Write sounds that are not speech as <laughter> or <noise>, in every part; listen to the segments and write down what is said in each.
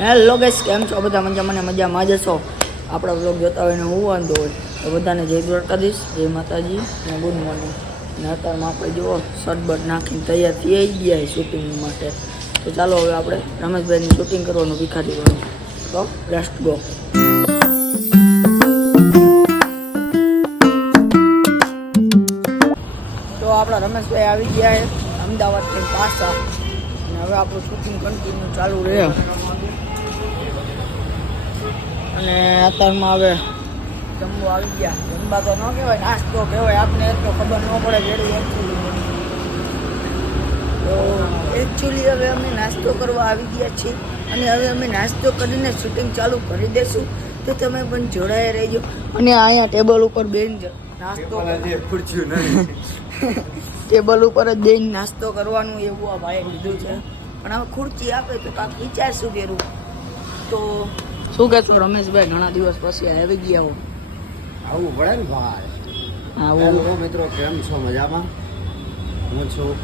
Hello gas કેમ છો? બધા મજા મને મજામાં જ છો? આપણા બ્લોગ જોતા હોય ને હું વાંધો હોય, તો બધાને જય દ્વારકાધીશ, જય માતાજી અને ગુડ મોર્નિંગ ને અત્યારમાં આપણે જુઓ શર્ટબટ નાખીને તૈયાર થઈ ગયા શૂટિંગ માટે. તો ચાલો હવે આપણે રમેશભાઈની શૂટિંગ કરવાનું ભીખારી કરવાનું તો લેસ્ટ ગો તો આપણા રમેશભાઈ આવી ગયા છે, અમદાવાદથી પાછા. અને હવે આપણું શૂટિંગ કન્ટિન્યુ ચાલુ રહે. અને અત્યારમાં હવે જમવા આવી ગયા. જમવા તો ન કહેવાય નાસ્તો કહેવાય આપને એટલો ખબર ન પડે જેટલી એકચ્યુઅલી તો એકચ્યુઅલી હવે અમે નાસ્તો કરવા આવી ગયા છીએ અને હવે અમે નાસ્તો કરીને શૂટિંગ ચાલુ કરી દઈશું તો તમે પણ જોડાયા રહેજો. અને અહીંયા ટેબલ ઉપર બેન નાસ્તો ટેબલ <laughs> ઉપર જ બેન નાસ્તો કરવાનું એવું આ ભાઈએ કીધું છે. પણ હવે ખુરચી આપે તો કાંક વિચારશું ફેરું તો શું કહેશો રમેશભાઈ ઘણા દિવસ પછી આવી ગયા હો. આવું પડે ને ભાઈ. આવું. મિત્રો કેમ છો? મજામાં? હું છું.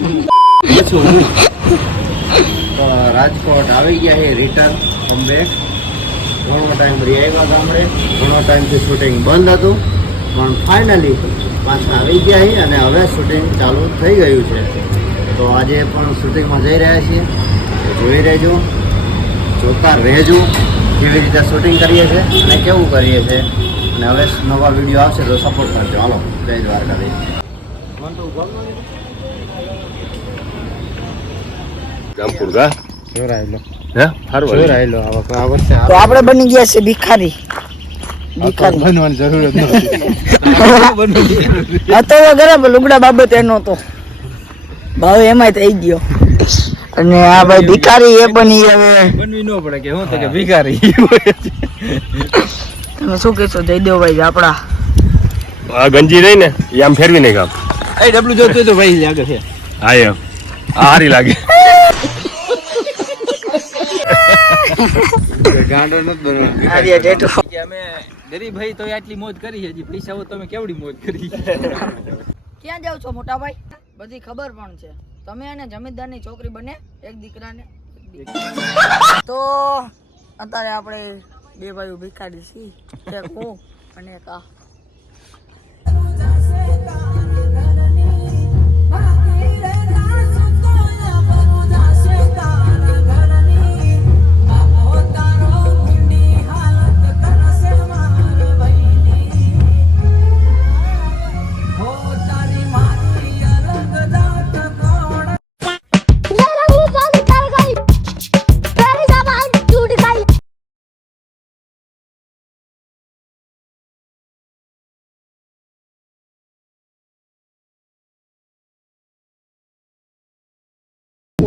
હું છું હું. રાજકોટ આવી ગયા છે રિટર્ન બોમ્બે ઘણો ટાઈમ રહી આવ્યા ગામડે. ઘણો ટાઈમથી શૂટિંગ બંધ હતું. પણ ફાઇનલી પાછા આવી ગયા છે અને હવે શૂટિંગ ચાલુ થઈ ગયું છે. તો આજે પણ શૂટિંગમાં જઈ રહ્યા છીએ. જોઈ રહેજો. જોતા રહેજો. કેવી રીતે શૂટિંગ કરીએ છીએ અને કેવું કરીએ છીએ. અને હવે નવા વીડિયો આવશે તો સપોર્ટ કરજો. હાલો જય દ્વારકાધીશ. આપણે બની ગયા છે ભિખારી. ભિખારી. બનવાની જરૂર નથી હતો. બરાબર લુગડા બાબત એનો તો ભાવ એમાંય થઈ ગયો. અને આ ભાઈ ભિખારી એ બની હવે. બનવી ન પડે કે હું તો કે ભિખારી. તમે શું કહેશો? જયદેવભાઈ આપણા. આ ગંજી રહી ને એ આમ ફેરવી નહીં કામ એ ડબલું જોતું તો ભાઈ લાગે છે. હા એમ આ હારી લાગે. ગાંડો નથી બનવાનો. આર્ય ટેટુ કે તો આટલી મોજ કરી હજી પૈસા તમે કેવડી મોજ કરી ક્યાં જાવ છો મોટા ભાઈ? બધી ખબર પણ છે. તમે અને જમીનદારની છોકરી બને એક દીકરાને. તો અત્યારે આપણે બે ભાઈઓ ભિખારી છીએ એક હું અને એક આ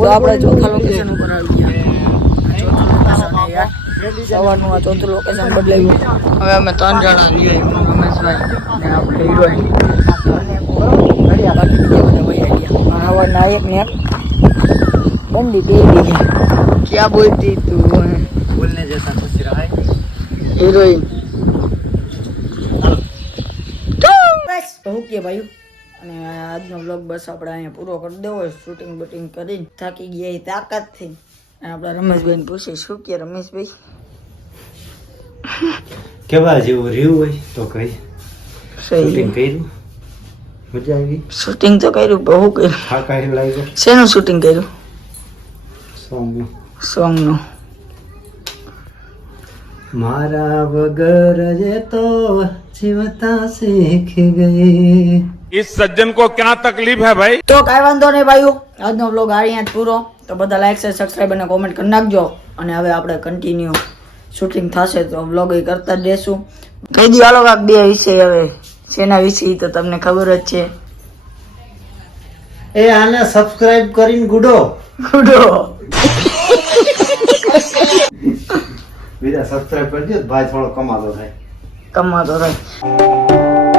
તો આપણે ચોથા લોકેશન ઉપર આવી ગયા. સવારનું આ ચોથું લોકેશન બદલાયું. હવે અમે ત્રણ જણા છીએ રમેશભાઈ ને આપણે હિરોઈન. બાકી બીજા બધા વહી ગયા. આવા નાયક ને બંદી બીજા ક્યાં બોલતી તું બોલને જતા ખુશી રહે હિરોઈન. તો હું કે ભાઈ? અને આજનો વ્લોગ બસ આપણે અહીંયા પૂરો કરી દેવો. શૂટિંગ બૂટિંગ કરીને થાકી ગયા એ તાકાતથી. અને આપણા રમેશભાઈને પૂછે શું કે રમેશભાઈ? કેવા જેવું રહ્યું હોય તો કઈ શૂટિંગ કર્યું? મજા આવી? શૂટિંગ તો કર્યું બહુ કર્યું. થાકા લાગ્યો શેનું શૂટિંગ કર્યું? સોંગ સોંગનું મારા વગર જે તો જીવતા શીખી ગઈ. इस सज्जन को क्या तकलीफ है भाई તો કાંઈ વાંધો નહીં ભાઈઓ આજનો વ્લોગ આ અહીંયા જ પૂરો તો બધા લાઈક છે સબસ્ક્રાઈબ અને કોમેન્ટ કરી નાખજો અને હવે આપણે કન્ટિન્યુ શૂટિંગ થશે તો વ્લોગ એ કરતા જ રહેશું કહી દો હાલો કાંક બે વિષય હવે શેના વિશે ઈ તો તમને ખબર જ છે એ આને સબસ્ક્રાઇબ કરીને ગુડો ગુડો બીજા સબસ્ક્રાઇબ કરજો ભાઈ થોડો કમાતો થાય કમાતો થાય